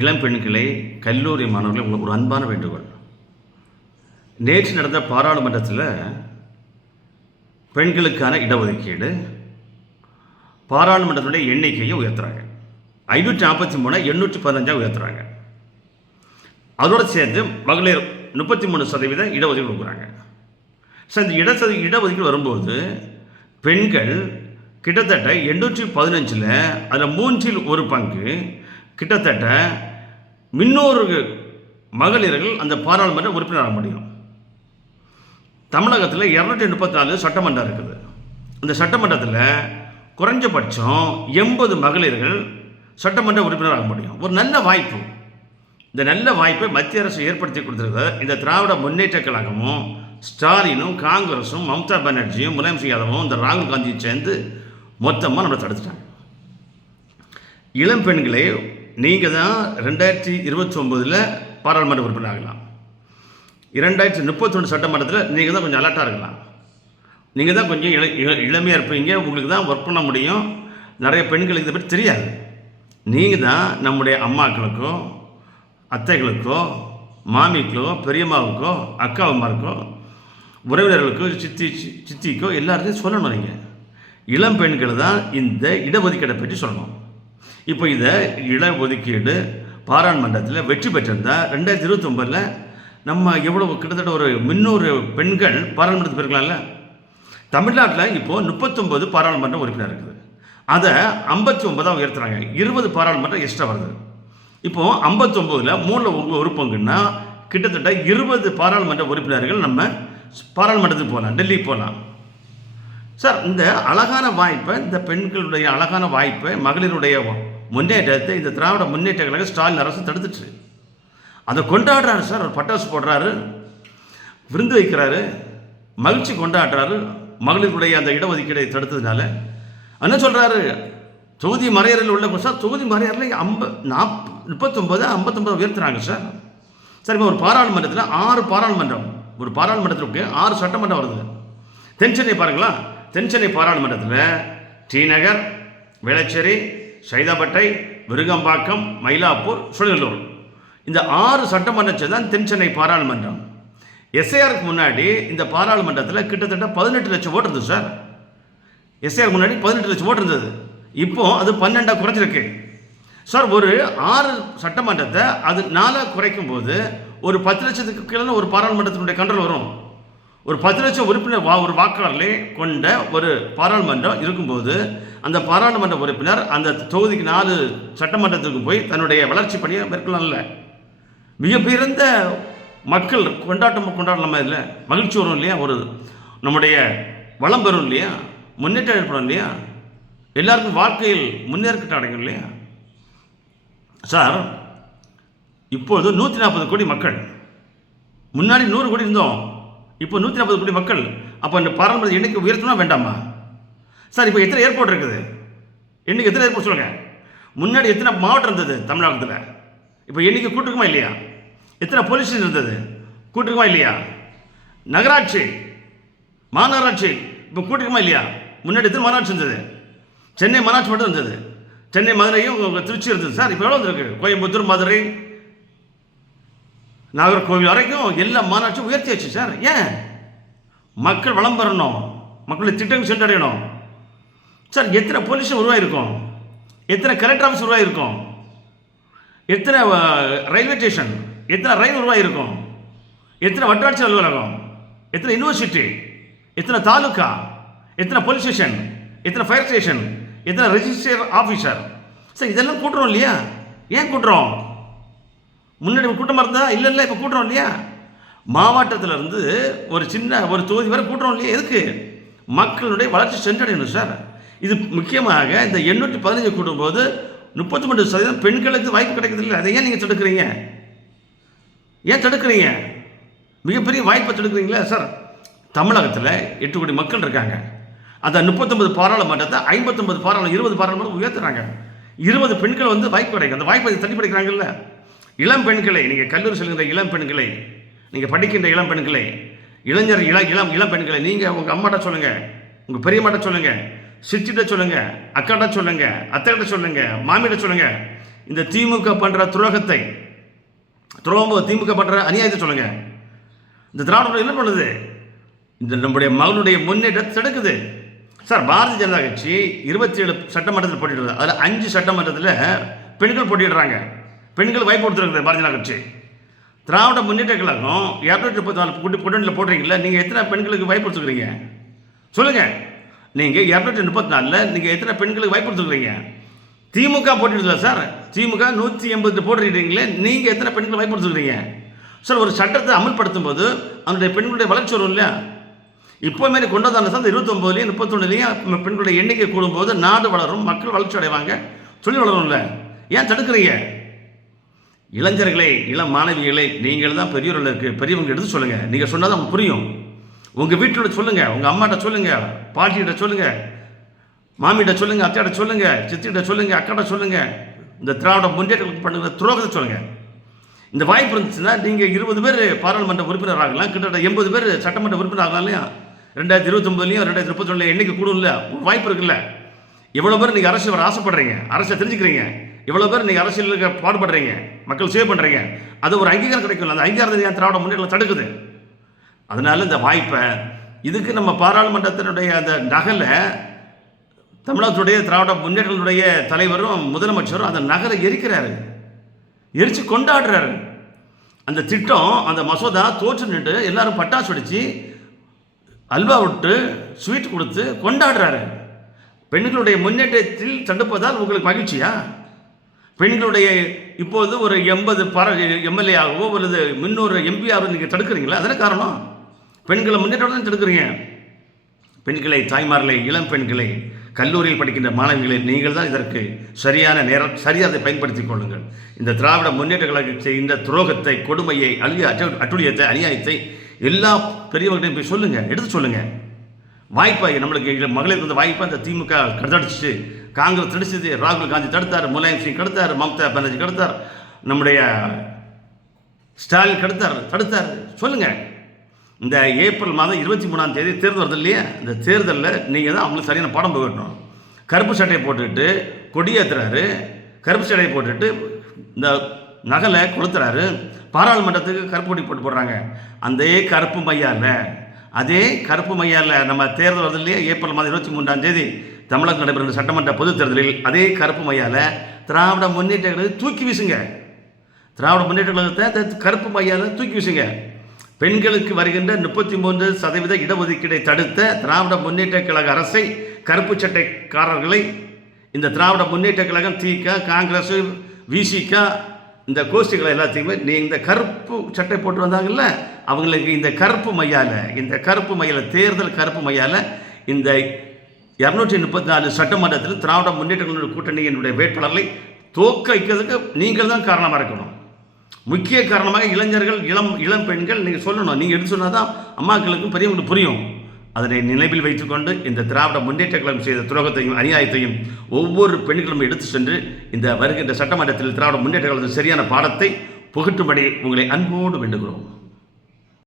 இளம் பெண்களே, கல்லூரி மாணவர்களே, உங்களுக்கு ஒரு அன்பான வேண்டுகோள். நேற்று நடந்த பாராளுமன்றத்தில் பெண்களுக்கான இடஒதுக்கீடு பாராளுமன்றத்துடைய எண்ணிக்கையை உயர்த்துறாங்க. 543 815 உயர்த்துறாங்க. அதோடு சேர்ந்து மகளிர் 33% இடஒதுக்கீடு கொடுக்குறாங்க. சார், இந்த இடஒதுக்கீடு வரும்போது பெண்கள் கிட்டத்தட்ட 815 அதில் 1/3 பங்கு கிட்டத்தட்ட 300 மகளிர்கள் அந்த பாராளுமன்ற உறுப்பினராக முடியும். தமிழகத்தில் 234 சட்டமன்றம் இருக்குது. அந்த சட்டமன்றத்தில் குறைஞ்சபட்சம் 80 மகளிர்கள் சட்டமன்ற உறுப்பினராக முடியும். ஒரு நல்ல வாய்ப்பு. இந்த நல்ல வாய்ப்பை மத்திய அரசு ஏற்படுத்தி கொடுத்துருக்க இந்த திராவிட முன்னேற்ற கழகமும் ஸ்டாலினும் காங்கிரஸும் மம்தா பானர்ஜியும் முலாயம் சிங் யாதவும் இந்த ராகுல் காந்தியும் சேர்ந்து மொத்தமாக நம்மளை தடுத்துட்டாங்க. இளம் பெண்களே, நீங்கள் தான் 2029 பாராளுமன்ற உறுப்பினர் ஆகலாம். 2031 சட்டமன்றத்தில் நீங்கள் தான் கொஞ்சம் அலர்ட்டாக இருக்கலாம். நீங்கள் தான் கொஞ்சம் இளமையாக இருப்பீங்க. உங்களுக்கு தான் ஒர்க் பண்ண முடியும். நிறைய பெண்களுக்கு இதை பற்றி தெரியாது. நீங்கள் தான் நம்முடைய அம்மாக்களுக்கோ அத்தைகளுக்கோ மாமிக்கோ பெரியம்மாவுக்கோ அக்காவுமாருக்கோ உறவினர்களுக்கோ சித்திக்கோ எல்லாருக்கும் சொல்லணும். நீங்கள் இளம் பெண்கள் தான் இந்த இடஒதுக்கீடை பற்றி சொல்லணும். இப்போ இதை இடஒதுக்கீடு பாராளுமன்றத்தில் வெற்றி பெற்றிருந்தால் 2029 நம்ம எவ்வளவு கிட்டத்தட்ட ஒரு 300 பெண்கள் பாராளுமன்றத்துக்கு போயிருக்கலாம்ல. தமிழ்நாட்டில் இப்போது 39 பாராளுமன்ற உறுப்பினர் இருக்குது. அதை 59 உயர்த்துறாங்க. 20 பாராளுமன்றம் எக்ஸ்ட்ரா வருது. இப்போது 59 3 ஒரு பங்குன்னா கிட்டத்தட்ட 20 பாராளுமன்ற உறுப்பினர்கள் நம்ம பாராளுமன்றத்துக்கு போகலாம், டெல்லிக்கு போகலாம். சார், இந்த அழகான வாய்ப்பை, இந்த பெண்களுடைய அழகான வாய்ப்பை, மகளிருடைய முன்னேற்றத்தை இந்த திராவிட முன்னேற்ற கழக ஸ்டாலின் அரசு தடுத்துட்டு அதை கொண்டாடுறாரு. சார், ஒரு பட்டாசு போடுறாரு, விருந்து வைக்கிறாரு, மகிழ்ச்சி கொண்டாடுறாரு. மகளிருடைய அந்த இடஒதுக்கீடை தடுத்ததுனால என்ன சொல்கிறாரு? தொகுதி மறையறையில் உள்ள சார், தொகுதி மறையறையில் 39 59 உயர்த்துறாங்க சார். சார், இப்போ ஒரு பாராளுமன்றத்தில் 6 பாராளுமன்றம், ஒரு பாராளுமன்றத்திற்கு 6 சட்டமன்றம் வருது. தென்சென்னை பாருங்களா, தென்சென்னை பாராளுமன்றத்தில் டிநகர், வேளச்சேரி, சைதாப்பேட்டை, விருகம்பாக்கம், மயிலாப்பூர், சுழியலூர், இந்த 6 சட்டமன்றம் தான் தென்சென்னை பாராளுமன்றம். எஸ்ஐஆருக்கு முன்னாடி இந்த பாராளுமன்றத்தில் கிட்டத்தட்ட 18 லட்சம் ஓட்டு இருந்தது சார். எஸ்ஐஆருக்கு முன்னாடி 18 லட்சம் ஓட்டு இருந்தது. இப்போது அது 12 குறைச்சிருக்கு சார். ஒரு 6 சட்டமன்றத்தை அது 4 குறைக்கும் போது ஒரு 10 லட்சத்துக்கு கீழே ஒரு பாராளுமன்றத்தினுடைய கண்ட்ரோல் வரும். ஒரு 10 லட்சம் உறுப்பினர் ஒரு வாக்காளர்களே கொண்ட ஒரு பாராளுமன்றம் இருக்கும்போது அந்த பாராளுமன்ற உறுப்பினர் அந்த தொகுதிக்கு 4 சட்டமன்றத்துக்கு போய் தன்னுடைய வளர்ச்சி பணியை மேற்கொள்ளல. மிகப்பெருந்த மக்கள் கொண்டாடலாமா? இல்லை, மகிழ்ச்சி வரும் இல்லையா? ஒரு நம்முடைய வளம் பெறும் இல்லையா? முன்னேற்றம் ஏற்படும் இல்லையா? எல்லாருக்கும் வாழ்க்கையில் முன்னேற்றம் அடையும் இல்லையா? சார், இப்போது 140 கோடி மக்கள், முன்னாடி 100 கோடி இருந்தோம், இப்போ 140 கோடி மக்கள். அப்போ இந்த பாராளுமன்ற எண்ணிக்கை உயர்த்தணும் வேண்டாமா சார்? இப்போ எத்தனை ஏர்போர்ட் இருக்குது? எண்ணிக்கை எத்தனை ஏர்போர்ட் சொல்லுங்கள். முன்னாடி எத்தனை மாவட்டம் இருந்தது தமிழ்நாட்டில்? இப்போ எண்ணிக்கை கூட்டுக்குமா இல்லையா? எத்தனை போலீஸ் ஸ்டேஷன் இருந்தது? கூட்டுக்குமா இல்லையா? நகராட்சி, மாநகராட்சி இப்போ கூட்டுக்குமா இல்லையா? முன்னாடி எத்தனை மாநகராட்சி இருந்தது? சென்னை மாநகராட்சி மட்டும் இருந்தது. சென்னை, மதுரையும் திருச்சி இருந்தது சார். இப்போ எவ்வளோ வந்துருக்கு? கோயம்புத்தூர், மதுரை, நாகர்கோவில் வரைக்கும் எல்லா மாநகராட்சியும் உயர்த்தியாச்சு சார். ஏன்? மக்கள் வளம் பெறணும், மக்களுடைய திட்டங்கள் சென்றடையணும் சார். எத்தனை போலீஸ் உருவாயிருக்கும்? எத்தனை கலெக்டர் ஆஃபீஸ் உருவாயிருக்கும்? எத்தனை ரயில்வே ஸ்டேஷன், எத்தனை ரயில் உருவாயிருக்கும்? எத்தனை வட்டாட்சி அலுவலகம், எத்தனை யூனிவர்சிட்டி, எத்தனை தாலுக்கா, எத்தனை போலீஸ் ஸ்டேஷன், எத்தனை ஃபயர் ஸ்டேஷன், எத்தனை ரெஜிஸ்டர் ஆஃபீஸர் சார். இதெல்லாம் கூட்டுறோம் இல்லையா? ஏன் கூட்டுறோம்? முன்னாடி கூட்டமாக இருந்தால் இல்லை, இப்போ கூட்டுறோம் இல்லையா? மாவட்டத்தில் இருந்து ஒரு சின்ன ஒரு தொகுதி வரை கூட்டுறோம் இல்லையா? எதுக்கு? மக்களுடைய வளர்ச்சி சென்றடையணும் சார். இது முக்கியமாக இந்த 815 கூட்டும்போது 33% பெண்களுக்கு வாய்ப்பு கிடைக்கிறது இல்லை. அதை ஏன் நீங்கள் தடுக்கிறீங்க? ஏன் தடுக்கிறீங்க? மிகப்பெரிய வாய்ப்பை தடுக்கிறீங்களா சார்? தமிழகத்தில் 8 கோடி மக்கள் இருக்காங்க. அந்த 39 பாராளுமன்றத்தை 59 பாராளுமன்றம் 20 பாராளுமன்றம் உயர்த்துறாங்க. 20 பெண்கள் வந்து வாய்ப்பு கிடைக்கும். அந்த வாய்ப்பை தள்ளி படிக்கிறாங்கல்ல. இளம் பெண்களை, நீங்கள் கல்லூரி செல்கின்ற இளம் பெண்களை, நீங்கள் படிக்கின்ற இளம் பெண்களை, இளைஞர் இளம் பெண்களை நீங்கள் உங்கள் அம்மாட்ட சொல்லுங்கள், உங்கள் பெரியம்மாட்ட சொல்லுங்கள், சித்திட்ட சொல்லுங்கள், அக்காட்ட சொல்லுங்கள், அத்தைகிட்ட சொல்லுங்கள், மாமியிட்ட சொல்லுங்கள். இந்த திமுக பண்ணுற துரோகத்தை, திமுக பண்ணுற அநியாயத்தை சொல்லுங்கள். இந்த திராவிட என்ன பண்ணுது? இந்த நம்முடைய மகனுடைய முன்னேற்றத்தை தடுக்குது சார். பாரதிய ஜனதா கட்சி 27 சட்டமன்றத்தில் போட்டிடுறது, அதில் 5 சட்டமன்றத்தில் பெண்கள் போட்டிடுறாங்க. பெண்கள் வாய்ப்பு கொடுத்துருக்குது பாரதிய ஜனதா கட்சி. திராவிட முன்னேற்ற கழகம் 234 கூட்டணியில் போடுறீங்களா? நீங்கள் எத்தனை பெண்களுக்கு வாய்ப்பு கொடுத்துருக்குறீங்க சொல்லுங்கள். நீங்கள் 234 நீங்கள் எத்தனை பெண்களுக்கு வாய்ப்பு கொடுத்துருக்குறீங்க? திமுக போட்டிடுதா சார்? திமுக 180 போடுறீங்களே, நீங்கள் எத்தனை பெண்கள் வாய்ப்பு கொடுத்துருக்குறீங்க சார்? ஒரு சட்டத்தை அமல்படுத்தும் போது அதனுடைய பெண்களுடைய வளர்ச்சி வரும் இல்லையா? இப்போ மாரி கொண்டு வந்தாங்க சார். 29லையும் 31லையும் பெண்களுடைய எண்ணிக்கை கூடும்போது நாடு வளரும், மக்கள் வளர்ச்சி அடைவாங்க, சொல்லி வளரும்ல. ஏன் தடுக்கிறீங்க? இளைஞர்களே, இளம் மாணவிகளை நீங்கள் தான் பெரியவங்க எடுத்து சொல்லுங்கள். நீங்கள் சொன்னால் தான் புரியும். உங்கள் வீட்டோட சொல்லுங்கள், உங்கள் அம்மாட்ட சொல்லுங்கள், பாட்டிகிட்ட சொல்லுங்கள், மாமிகிட்ட சொல்லுங்கள், அத்தையிட்ட சொல்லுங்கள், சித்திகிட்ட சொல்லுங்கள், அக்காட்ட சொல்லுங்கள். இந்த திராவிட முன்னேற்றங்களுக்கு பண்ணுற துரோகத்தை சொல்லுங்கள். இந்த வாய்ப்பு இருந்துச்சுன்னா நீங்கள் 20 பேர் பாராளுமன்ற உறுப்பினர் ஆகலாம், கிட்டத்தட்ட 80 பேர் சட்டமன்ற உறுப்பினர் ஆகலாம் இல்லையா? 2029லையும் 2031 எண்ணிக்கை கூடும் இல்லை? வாய்ப்பு இருக்குல்ல? எவ்வளோ பேர் நீங்கள் அரசியல் வர ஆசைப்படுறீங்க, அரசியல் தெரிஞ்சுக்கிறீங்க, எவ்வளோ பேர் நீங்கள் அரசியலுக்கு பாடுபடுறீங்க, மக்கள் சேவ் பண்ணுறீங்க, அது ஒரு அங்கீகாரம் கிடைக்கும். அந்த அங்கீகாரத்தை ஏன் திராவிட முன்னேற்றம் தடுக்குது? அதனால இந்த வாய்ப்பை இதுக்கு நம்ம பாராளுமன்றத்தினுடைய அந்த நகலை தமிழகத்துடைய திராவிட முன்னேற்றங்களுடைய தலைவரும் முதலமைச்சரும் அந்த நகலை எரிக்கிறாரு, எரித்து கொண்டாடுறாரு. அந்த திட்டம், அந்த மசோதா தோற்று நின்று எல்லாரும் பட்டாசு வெடித்து அல்வா விட்டு ஸ்வீட் கொடுத்து கொண்டாடுறாரு. பெண்களுடைய முன்னேற்றத்தில் தடுப்பதால் உங்களுக்கு மகிழ்ச்சியா? பெண்களுடைய இப்போது ஒரு 80 எம்எல்ஏ ஆகவோ அல்லது 300 MP ஆகவோ நீங்கள் தடுக்கிறீங்களா? அதனால் காரணம் பெண்களை முன்னேற்றம் தான் தடுக்கிறீங்க. பெண்களை, தாய்மார்களை, இளம் பெண்களை, கல்லூரியில் படிக்கின்ற மாணவிகளை நீங்கள் தான் இதற்கு சரியான நேரம் சரியாக பயன்படுத்திக் கொள்ளுங்கள். இந்த திராவிட முன்னேற்ற கழகம் செய்கின்ற துரோகத்தை, கொடுமையை, அட்டுழியத்தை, அநியாயத்தை எல்லா பெரியவர்களையும் போய் சொல்லுங்கள், எடுத்து சொல்லுங்கள். வாய்ப்பை நம்மளுக்கு மகளிருக்கு இந்த வாய்ப்பை அந்த திமுக தடுச்சு, காங்கிரஸ் தடுச்சது, ராகுல் காந்தி தடுத்தார், முலாயம் சிங் தடுத்தார், மம்தா பானர்ஜி தடுத்தார், நம்முடைய ஸ்டாலின் தடுத்தார். சொல்லுங்கள். இந்த ஏப்ரல் மாதம் 23ஆம் தேதி தேர்தல் வருது இல்லையா? இந்த தேர்தலில் நீங்கள் தான் அவங்களுக்கு சரியான பாடம் போகணும். கருப்பு சட்டையை போட்டுக்கிட்டு கொடியேற்றுறாரு, கருப்பு சட்டையை போட்டுட்டு இந்த நகலை கொளுத்துறாரு, பாராளுமன்றத்துக்கு கருப்பு கொடி போடுறாங்க. அதே கருப்பு மையால் நம்ம தேர்தல் வருது இல்லையா? ஏப்ரல் மாதம் 23ஆம் தேதி தமிழகம் நடைபெறும் சட்டமன்ற பொதுத் தேர்தலில் அதே கருப்பு மையால் திராவிட முன்னேற்ற கழகத்தை தூக்கி வீசுங்க. திராவிட முன்னேற்ற கழகத்தை கருப்பு மையால் தூக்கி வீசுங்க. பெண்களுக்கு வருகின்ற 33% இடஒதுக்கீடை தடுத்த திராவிட முன்னேற்ற கழக அரசை, கருப்பு சட்டைக்காரர்களை, இந்த திராவிட முன்னேற்ற கழகம், திக, காங்கிரஸ், விசிக, இந்த கோஷ்டிகளை எல்லாத்தையுமே இந்த கருப்பு சட்டை போட்டு வந்தாங்கல்ல, அவங்களுக்கு இந்த கருப்பு மையால் தேர்தல் கருப்பு மையால் இந்த 234 சட்டமன்றத்தில் திராவிட முன்னேற்ற கழக கூட்டணியினுடைய வேட்பாளர்களை தோற்க வைக்கிறதுக்கு நீங்கள் தான் காரணமாக இருக்கணும். முக்கிய காரணமாக இளைஞர்கள், இளம் பெண்கள் நீங்கள் சொல்லணும். நீங்கள் எடுத்து சொன்னால் தான் அம்மாக்களுக்கும் பெரியவங்களுக்கு புரியும். அதனை நினைவில் வைத்துக்கொண்டு இந்த திராவிட முன்னேற்ற கழகம் செய்த துரோகத்தையும் அநியாயத்தையும் ஒவ்வொரு பெண்களும் எடுத்து சென்று இந்த வருகின்ற சட்டமன்றத்தில் திராவிட முன்னேற்ற கழகத்தின் சரியான பாடத்தை புகட்டும்படி உங்களை அன்போடு வேண்டுகிறோம்.